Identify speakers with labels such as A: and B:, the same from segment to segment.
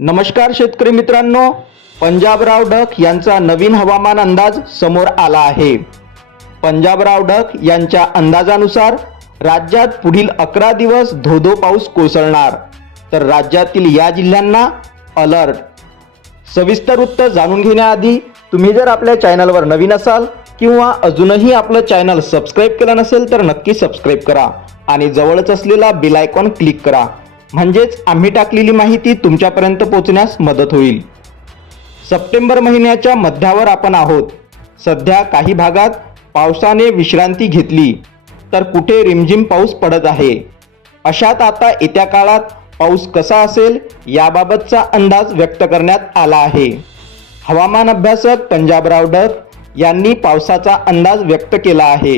A: नमस्कार शेतकरी मित्रांनो पंजाबराव डक यांचा नवीन हवामान अंदाज समोर आला आहे. पंजाबराव डक यांच्या अंदाजानुसार राज्यात पुढील अकरा दिवस धोधो पाऊस कोसळणार. तर राज्यातील या जिल्ह्यांना अलर्ट. सविस्तर वृत्त जाणून घेण्याआधी तुम्ही जर आपल्या चॅनलवर नवीन असाल किंवा अजूनही आपलं चॅनल सबस्क्राईब केलं नसेल तर नक्की सबस्क्राईब करा आणि जवळच असलेला बेल आयकॉन क्लिक करा. म्हणजेच आम्ही टाकलेली माहिती तुमच्यापर्यंत पोहोचण्यास मदत होईल. सप्टेंबर महिन्याच्या मध्यावर आपण आहोत. सध्या काही भागात पावसाने विश्रांती घेतली तर कुठे रिमझिम पाऊस पडत आहे? अशात आता येत्या काळात पाऊस कसा असेल याबाबतचा अंदाज व्यक्त करण्यात आला आहे. हवामान अभ्यासक पंजाबराव डक यांनी पावसाचा अंदाज व्यक्त केला आहे.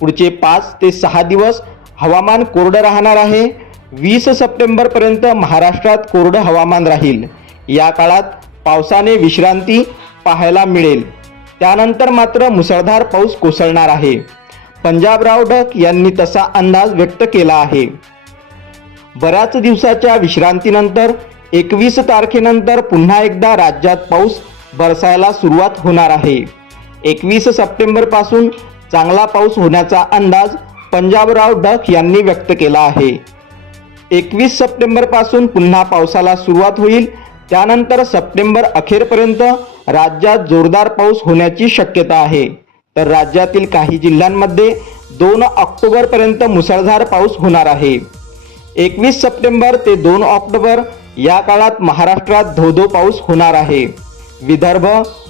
A: पुढचे पाच ते सहा दिवस हवामान कोरडं राहणार आहे. वीस सप्टेंबरपर्यंत महाराष्ट्रात कोरडं हवामान राहील. या काळात पावसाने विश्रांती पाहायला मिळेल. त्यानंतर मात्र मुसळधार पाऊस कोसळणार आहे. पंजाबराव डक यांनी तसा अंदाज व्यक्त केला आहे. बऱ्याच दिवसाच्या विश्रांतीनंतर एकवीस तारखेनंतर पुन्हा एकदा राज्यात पाऊस बरसायला सुरुवात होणार आहे. एकवीस सप्टेंबरपासून चांगला पाऊस होण्याचा अंदाज पंजाबराव डक यांनी व्यक्त केला आहे. एकवीस सप्टेंबरपासून पुन्हा पावसाला सुरुवात होईल. त्यानंतर सप्टेंबर अखेरपर्यंत राज्यात जोरदार पाऊस होण्याची शक्यता आहे. तर राज्यातील काही जिल्ह्यांमध्ये दोन ऑक्टोबरपर्यंत मुसळधार पाऊस होणार आहे. एकवीस सप्टेंबर ते दोन ऑक्टोबर या काळात महाराष्ट्रात धोधो पाऊस होणार आहे. विदर्भ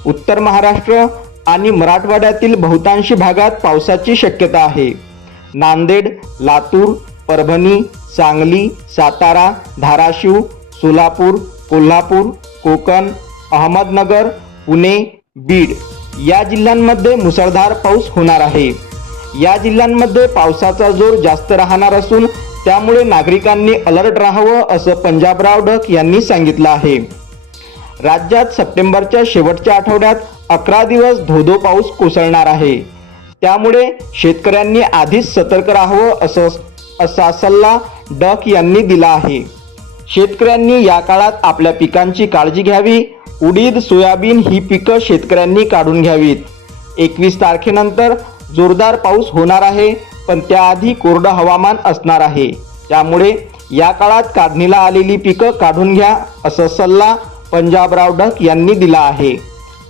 A: उत्तर महाराष्ट्र आणि मराठवाड्यातील बहुतांशी भागात पावसाची शक्यता आहे. नांदेड लातूर परभणी सांगली सातारा धाराशिव सोलापूर कोल्हापूर कोकण अहमदनगर पुणे बीड या जिल्ह्यांमध्ये मुसळधार पाऊस होणार आहे. या जिल्ह्यांमध्ये पावसाचा जोर जास्त राहणार असून त्यामुळे नागरिकांनी अलर्ट राहावं असं पंजाबराव ढक यांनी सांगितलं आहे. राज्यात सप्टेंबरच्या शेवटच्या आठवड्यात अकरा दिवस धोधो पाऊस कोसळणार आहे. त्यामुळे शेतकऱ्यांनी आधीच सतर्क राहावं असं असा सल्ला डक यांनी दिला आहे. शेतकऱ्यांनी या काळात आपल्या पिकांची काळजी घ्यावी. उडीद सोयाबीन ही पिकं शेतकऱ्यांनी काढून घ्यावीत. एकवीस तारखेनंतर जोरदार पाऊस होणार आहे पण त्याआधी कोरडं हवामान असणार आहे. त्यामुळे या काळात काढणीला आलेली पिकं काढून घ्या असा सल्ला पंजाबराव डक यांनी दिला आहे.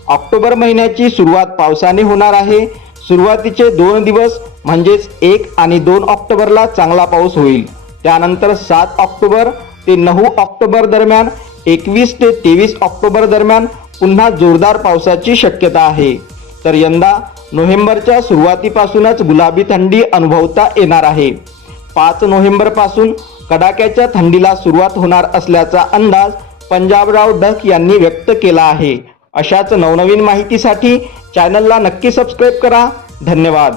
A: ऑक्टोबर महिन्याची सुरुवात पावसाने होणार आहे. सुरुवातीचे दोन दिवस म्हणजेच एक आणि दोन ऑक्टोबरला चांगला पाऊस होईल. त्यानंतर सात ऑक्टोबर ते नऊ ऑक्टोबर दरम्यान एकवीस ते तेवीस ऑक्टोबर दरम्यान पुन्हा जोरदार पावसाची शक्यता आहे. तर यंदा नोव्हेंबरच्या सुरुवातीपासूनच गुलाबी थंडी अनुभवता येणार आहे. पाच नोव्हेंबरपासून कडाक्याच्या थंडीला सुरुवात होणार असल्याचा अंदाज पंजाबराव डक यांनी व्यक्त केला आहे. अशाच नवनवीन माहितीसाठी चॅनलला नक्की सबस्क्राईब करा. धन्यवाद.